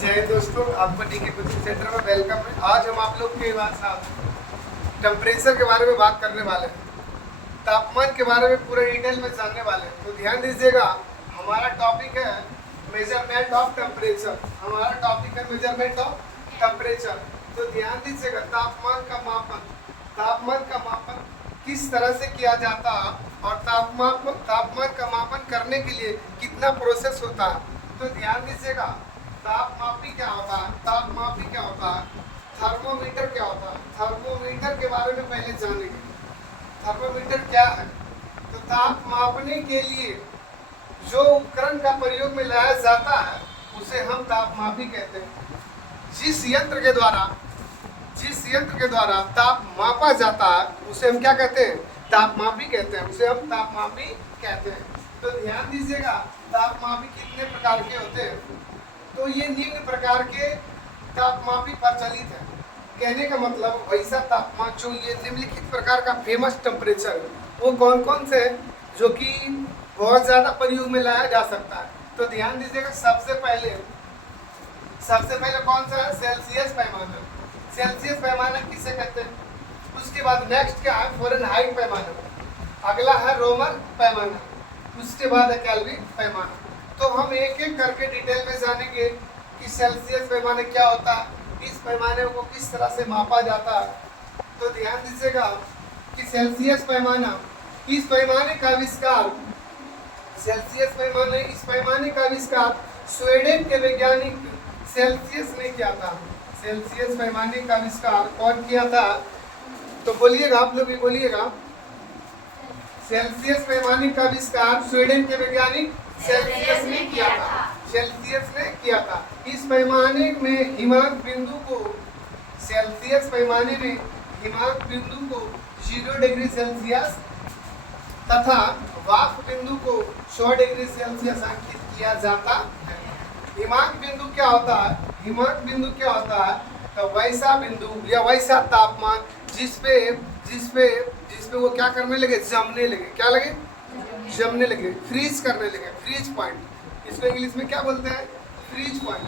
जय दोस्तों, आपको डीके कोचिंग सेंटर में वेलकम है। आज हम आप लोग के साथ टेम्परेचर के बारे में बात करने वाले हैं, तापमान के बारे में पूरे डिटेल में जानने वाले हैं। तो ध्यान दीजिएगा, हमारा टॉपिक है मेजरमेंट ऑफ टेम्परेचर। हमारा टॉपिक है मेजरमेंट ऑफ टेम्परेचर। तो ध्यान दीजिएगा, तापमान का मापन किस तरह से किया जाता है और तापमान का मापन करने के लिए कितना प्रोसेस होता है। तो ध्यान दीजिएगा, तापमापी क्या होता है, थर्मोमीटर क्या होता है। थर्मोमीटर के बारे में पहले जानेंगे, थर्मोमीटर क्या है। तो ताप मापने के लिए जो उपकरण का प्रयोग में लाया जाता है उसे हम तापमापी कहते हैं। जिस यंत्र के द्वारा ताप मापा जाता है उसे हम क्या कहते हैं, तापमापी कहते हैं। उसे हम तापमापी कहते हैं। तो ध्यान दीजिएगा, तापमापी कितने प्रकार के होते हैं। तो ये निम्न प्रकार के तापमापी प्रचलित है। कहने का मतलब वैसा तापमान जो ये निम्नलिखित प्रकार का फेमस टेम्परेचर है, वो कौन कौन से है जो कि बहुत ज़्यादा प्रयोग में लाया जा सकता है। तो ध्यान दीजिएगा, सबसे पहले कौन सा है, सेल्सियस पैमाना। सेल्सियस पैमाना किसे कहते हैं। उसके बाद नेक्स्ट क्या है, फ़ारेनहाइट पैमाना। अगला है रोमन पैमाना। उसके बाद है केल्विन पैमाना। तो हम एक एक करके डिटेल में जानेंगे कि सेल्सियस पैमाने क्या होता है, इस पैमाने को किस तरह से मापा जाता है। तो ध्यान दीजिएगा कि सेल्सियस पैमाना, इस पैमाने का आविष्कार स्वीडन के वैज्ञानिक सेल्सियस ने किया था। सेल्सियस पैमाने का आविष्कार कौन किया था, तो बोलिएगा, आप लोग भी बोलिएगा। सेल्सियस पैमाने का आविष्कार स्वीडन के वैज्ञानिक सेल्सियस ने किया था। इस पैमाने में हिमांक बिंदु को 0 डिग्री सेल्सियस तथा वाष्प बिंदु को 100 डिग्री सेल्सियस अंकित किया जाता है। हिमांक बिंदु क्या होता है, तो वैसा बिंदु या वैसा तापमान जिस पे वो क्या करने लगे, जमने लगे, फ्रीज करने लगे, फ्रीज पॉइंट। इसको इंग्लिश में क्या बोलते हैं, फ्रीज पॉइंट।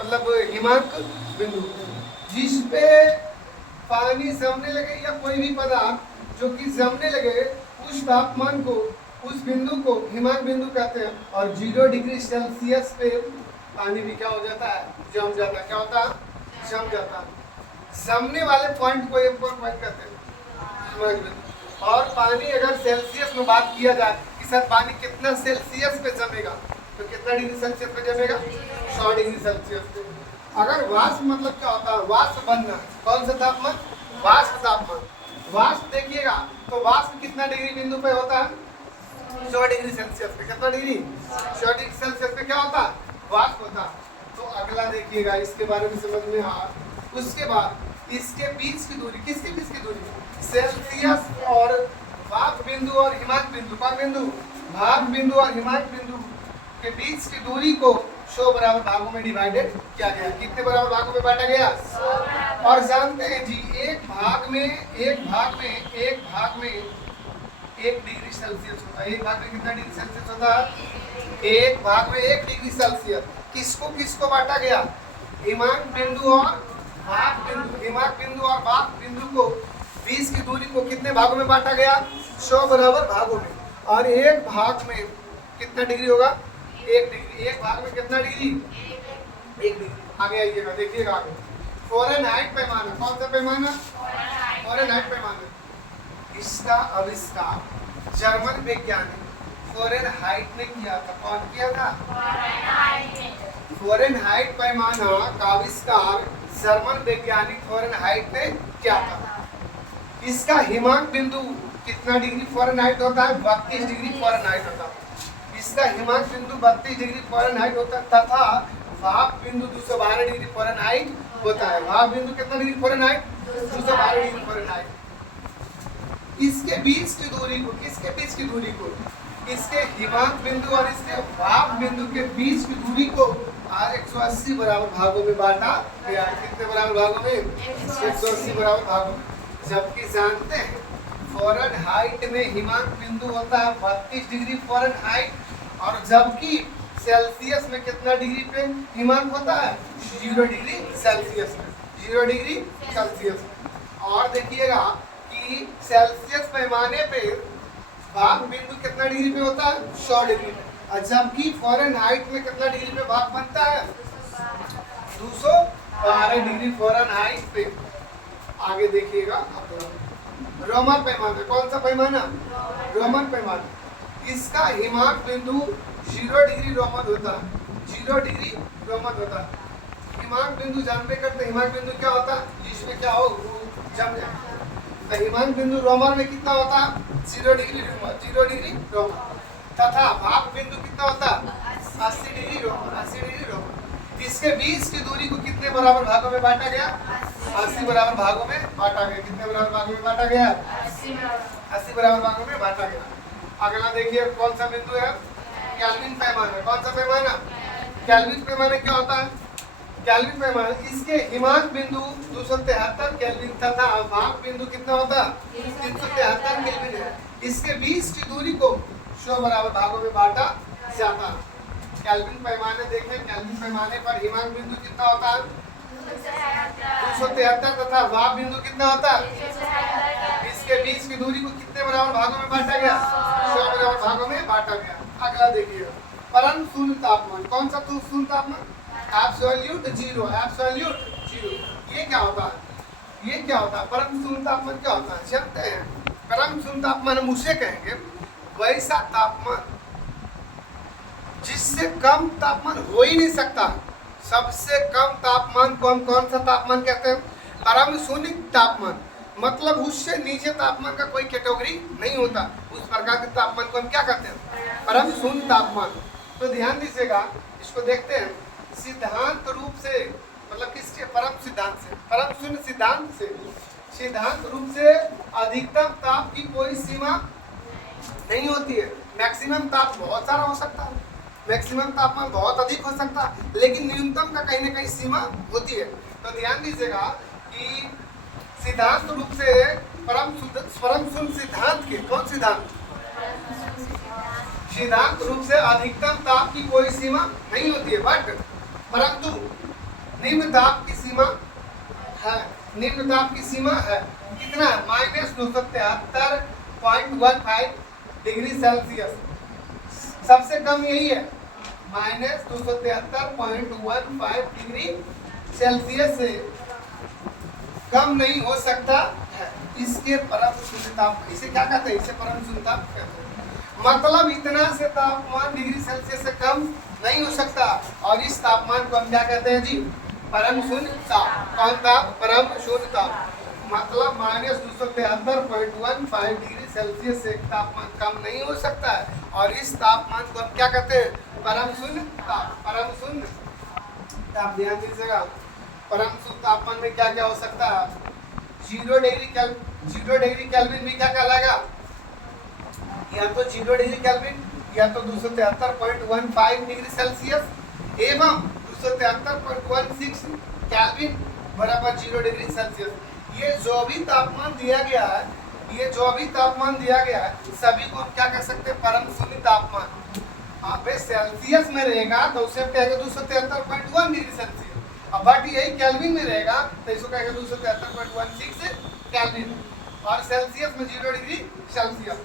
मतलब हिमांक बिंदु जिस पे पानी जमने लगे या कोई भी पदार्थ जो कि जमने लगे, उस तापमान को, उस बिंदु को हिमांक बिंदु कहते हैं। और 0 डिग्री सेल्सियस पे पानी भी क्या हो जाता है, जम जाता है। क्या होता है, जम जाता है। जमने वाले पॉइंट को एक पॉइंट कहते हैं हिमांक बिंदु। और पानी अगर सेल्सियस में बात किया जाए कि सर पानी कितना सेल्सियस पे जमेगा, तो कितना डिग्री सेल्सियस पे जमेगा, 100 डिग्री सेल्सियस पे। अगर वाष्प मतलब क्या होता है, वाष्प बनना, कौन सा तापमान, वाष्प तापमान। वाष्प देखिएगा, तो वाष्प कितना डिग्री बिंदु पे होता है, 100 डिग्री सेल्सियस पे। कितना डिग्री, 100 डिग्री सेल्सियस पे क्या होता है, वाष्प होता है। तो अगला देखिएगा, इसके बारे में समझ में आ। उसके बाद इसके बीच की दूरी, किसके बीच की दूरी, सेल्सियस और वाष्प बिंदु और हिमांक बिंदु, कौन बिंदु, भाप बिंदु और हिमांक बिंदु के बीच की दूरी को 100 बराबर भागों में डिवाइडेड किया गया। कितने बराबर भागों में बांटा गया, 100। और जानते हैं जी, एक भाग में 1 डिग्री सेल्सियस होता है। एक भाग में कितना डिग्री सेल्सियस होता है, एक भाग में 1 डिग्री सेल्सियस। किसको बांटा गया, हिमांक बिंदु और भाप बिंदु। हिमांक बिंदु और भाप बिंदु को बीच की दूरी को कितने भागों में बांटा गया, 100 बराबर भागों में। और एक भाग में कितना डिग्री होगा, 1 डिग्री। एक भाग में कितना डिग्री, 1 डिग्री। आगे आइएगा, देखिएगा आगे, फ़ारेनहाइट पैमाना। कौन सा पैमाना, फ़ारेनहाइट पैमाना। इसका आविष्कार जर्मन वैज्ञानिक फ़ारेनहाइट ने किया था। कौन किया था, फ़ारेनहाइट पैमाना का आविष्कार जर्मन वैज्ञानिक फ़ारेनहाइट ने किया था। इसका हिमांक बिंदु कितना डिग्री फ़ारेनहाइट होता है, 32 डिग्री फ़ारेनहाइट होता है। इसका हिमांक बिंदु 32 डिग्री फ़ारेनहाइट होता है तथा भाप बिंदु 212 डिग्री फ़ारेनहाइट होता है। भाप बिंदु कितना डिग्री फ़ारेनहाइट, 212 डिग्री फ़ारेनहाइट। इसके बीच की दूरी को, किसके बीच की दूरी को, इसके हिमांक बिंदु और इसके भाप बिंदु के बीच की दूरी को 180 बराबर भागों में बांटा गया। कितने बराबर भागों में, 180 बराबर भागों में। जबकि जानते हैं फ़ारेनहाइट में हिमांक बिंदु होता है 32 डिग्री फ़ारेनहाइट, और जबकि सेल्सियस में कितना डिग्री पे हिमांक होता है? 0 डिग्री सेल्सियस में, 0 डिग्री सेल्सियस में। और देखिएगा कि सेल्सियस पैमाने पे भाग बिंदु कितना डिग्री पे होता है? 100 डिग्री पे। और जबकि फ़ारेनहाइट में कितना डिग्री पे भाग बनता है? 212 डिग्री फ़ारेनहाइट पे। आगे देखिएगा रोमन पैमाना, कौन सा पैमाना? रोमन पैमाना। इसका हिमांक बिंदु 0 डिग्री रोमन होता है, 0 डिग्री रोमन होता है। हिमांक बिंदु जानते करते हिमांक बिंदु क्या होता है? जिसमें क्या हो जम जाए। तो हिमांक बिंदु रोमन में कितना होता है? 0 डिग्री रोमन, 0 डिग्री रोमन। तथा भाग बिंदु कितना होता है? 80 डिग्री रोमन, 80 डिग्री रोमन। इसके बीच की दूरी को कितने बराबर भागों में बांटा गया? 80 बराबर भागों में बांटा गया। कितने बराबर भागों में बांटा गया? 80 बराबर भागों में बांटा गया। अगला देखिए कौन सा बिंदु है? केल्विन पैमाना। कौन सा पैमाना? केल्विन पैमाना क्या होता है? केल्विन पैमाना, इसके हिमांक बिंदु 273 केल्विन तथा भाग बिंदु कितना होता है? 373 केल्विन है। इसके बीच की दूरी को 100 बराबर भागों में बांटा जाता है। केल्विन पैमाने देखें, केल्विन पैमाने पर हिमांक बिंदु कितना होता है? 273 तथा भाग बिंदु कितना होता है? इसके बीच की दूरी को कितने बराबर भागों में बांटा गया? 100 बराबर भागों में बांटा गया। अगला देखिए परम शून्य तापमान। कौन सा शून्य तापमान? Absolute zero, absolute zero. ये क्या होता है? ये क्या होता है? परम शून्य तापमान क्या होता है जानते हैं? परम शून्य तापमान हम उसे कहेंगे वैसा तापमान जिससे कम तापमान हो ही नहीं सकता। सबसे कम तापमान कौन सा तापमान कहते हैं? परम शून्य तापमान। मतलब उससे नीचे तापमान का कोई कैटेगरी नहीं होता। उस प्रकार के तापमान को हम क्या कहते हैं? परम शून्य तापमान। तो ध्यान दीजिएगा, इसको देखते हैं सिद्धांत रूप से, मतलब किसके? परम सिद्धांत से, परम शून्य सिद्धांत से। सिद्धांत रूप से अधिकतम ताप की कोई सीमा नहीं होती है। मैक्सिमम ताप बहुत सारा हो सकता है, मैक्सिमम तापमान बहुत अधिक हो सकता है, लेकिन न्यूनतम का कहीं ना कहीं सीमा होती है। तो ध्यान दीजिएगा कि सिद्धांत रूप से परम शून्य सिद्धांत के, कौन सिद्धांत? सिद्धांत रूप से अधिकतम ताप की कोई सीमा नहीं होती है, बट परंतु निम्न ताप की सीमा है। निम्न ताप की सीमा है कितना? -273.15 डिग्री सेल्सियस। सबसे कम यही है, -273.15 डिग्री सेल्सियस से कम नहीं हो सकता है। इसके परम शून्य ताप, इसे क्या कहते हैं? इसे परम शून्य ताप कहते हैं। मतलब इतना से तापमान डिग्री सेल्सियस से कम नहीं हो सकता, और इस तापमान को हम क्या कहते हैं जी? परम शून्य ताप। कौन ताप? परम शून्य ताप। मतलब -273.15 डिग्री सेल्सियस से तापमान कम नहीं हो सकता है, और इस तापमान को हम क्या कहते हैं? परम शून्य ताप, परम शून्य ताप। ध्यान दीजिएगा परम शून्य तापमान में क्या क्या हो सकता है? 0 डिग्री केल्विन भी क्या कहलाएगा? या तो 0 डिग्री केल्विन या तो 273.15 डिग्री सेल्सियस एवं 273.16 केल्विन बराबर 0 डिग्री सेल्सियस। ये जो भी तापमान दिया गया है, ये जो भी तापमान दिया गया है, सभी को हम क्या कह सकते हैं? परम शून्य तापमान। आप सेल्सियस में रहेगा तो उसे कहेंगे 273.1 डिग्री सेल्सियस। अब बट यही केल्विन में रहेगा तो इसको कहेंगे 273.16 केल्विन। और सेल्सियस में 0 डिग्री सेल्सियस,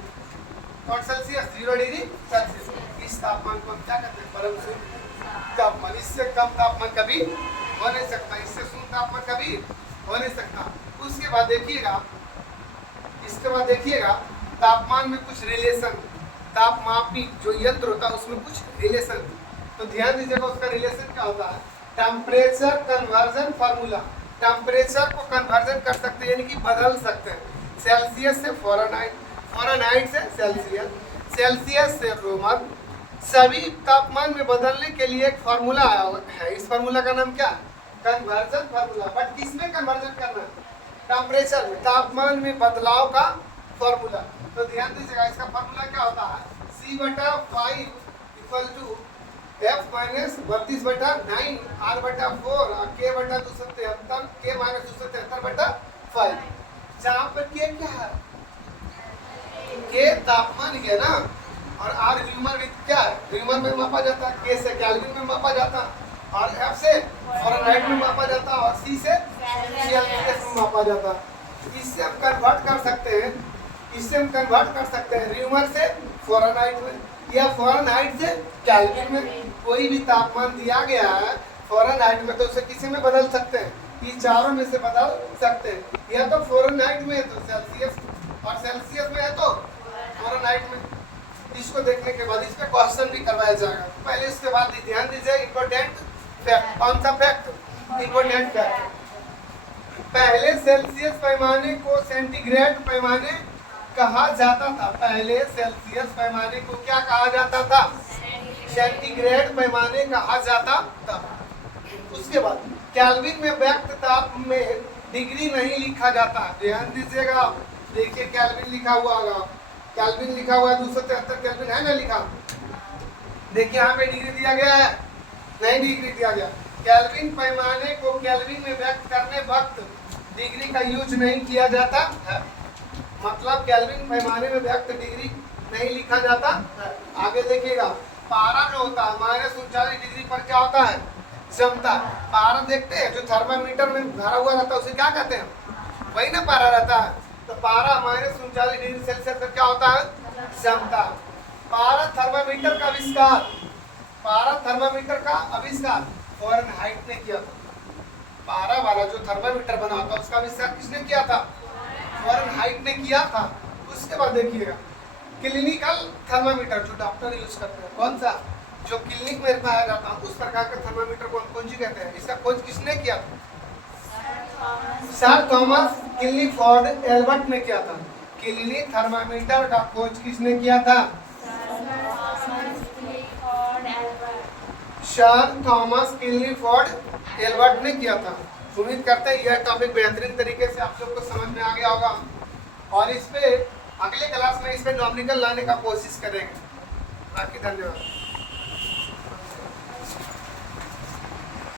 और सेल्सियस 0 डिग्री सेल्सियस। इस तापमान को हम क्या कहते हैं? परम शून्य तापमान। इससे कम तापमान कभी हो नहीं सकता, इससे शून्य तापमान कभी हो नहीं सकता। उसके बाद देखिएगा, इसके बाद देखिएगा तापमान में कुछ रिलेशन, तापमापी जो यंत्र होता है उसमें कुछ रिलेशन। तो ध्यान दीजिएगा उसका रिलेशन क्या होता है? Temperature conversion formula. टेम्परेचर को कन्वर्जन कर सकते हैं, यानी कि बदल सकते हैं। सेल्सियस से फ़ारेनहाइट, फ़ारेनहाइट से सेल्सियस, सेल्सियस से रोमन। सभी तापमान में बदलने के लिए एक फार्मूला है। इस फार्मूला का नाम क्या? Conversion formula. बट किसमें कन्वर्जन करना है? टेम्परेचर में, तापमान में बदलाव का फार्मूला। तो ध्यान दीजिएगा इसका फार्मूला क्या होता है? C/5 = F - 32/9 R/4 और K/273 K-273/5। जहाँ पर K क्या है? K तापमान है ना, और आर ह्यूमर में क्या है, ह्यूमर में मापा जाता है, के से केल्विन में मापा जाता है, और एफ से फ़ारेनहाइट में मापा जाता है, और सी से सेल्सियस में मापा जाता है। इससे हम कन्वर्ट कर सकते हैं, इससे हम कन्वर्ट कर सकते हैं ह्यूमर से फ़ारेनहाइट में या फ़ारेनहाइट से केल्विन में। कोई भी तापमान दिया गया है फ़ारेनहाइट में तो उसे किसी में बदल सकते हैं, ये चारों में से बदल सकते हैं, या तो फ़ारेनहाइट में है तो सेल्सियस, और सेल्सियस में है तो फ़ारेनहाइट में। इसको देखने के बाद इस पे क्वेश्चन भी करवाया जाएगा। पहले इसके बाद ध्यान दीजिए इंपॉर्टेंट फैक्ट। कौन सा फैक्ट? Important fact. पहले सेल्सियस पैमाने को सेंटीग्रेड पैमाने कहा जाता था। पहले सेल्सियस पैमाने को क्या कहा जाता था? सेंटीग्रेड पैमाने कहा जाता था। उसके बाद केल्विन में व्यक्त ताप में डिग्री नहीं लिखा जाता। ध्यान दीजिएगा, देखिए केल्विन लिखा हुआ होगा, केल्विन लिखा हुआ है 273 केल्विन है ना लिखा। देखिए यहाँ पे डिग्री दिया गया है? नहीं डिग्री दिया गया। केल्विन पैमाने को केल्विन में व्यक्त करने वक्त डिग्री का यूज नहीं किया जाता है। मतलब केल्विन पैमाने में व्यक्त डिग्री नहीं लिखा जाता है। आगे देखिएगा, पारा जो होता है -39 डिग्री पर क्या होता है? जमता। पारा देखते हैं जो थर्मामीटर में भरा हुआ रहता है उसे क्या कहते हैं? वही ना पारा रहता है। तो पारा -39 डिग्री सेल्सियस पर क्या होता है? जमता। पारा थर्मामीटर का आविष्कार, पारा थर्मामीटर का आविष्कार फ़ारेनहाइट ने किया था। पारा वाला जो थर्मामीटर बना था उसका आविष्कार किसने किया था? फ़ारेनहाइट ने किया था। उसके बाद देखिएगा क्लिनिकल थर्मामीटर जो डॉक्टर यूज करते हैं, कौन सा? जो क्लिनिक में पाया जाता है उस प्रकार के थर्मामीटर को कौन सी कहते हैं? इसका खोज किसने किया था? सर थॉमस किलिफोर्ड एल्बर्ट ने किया था। क्लिनिक थर्मामीटर का खोज किसने किया था? सर थॉमस किलिफोर्ड एल्बर्ट ने किया था। उम्मीद करते हैं यह टॉपिक बेहतरीन तरीके से आप सबको समझ में आ गया होगा, और इस पे अगले क्लास में इस पे न्यूमेरिकल लाने का कोशिश करेंगे। बाकी धन्यवाद।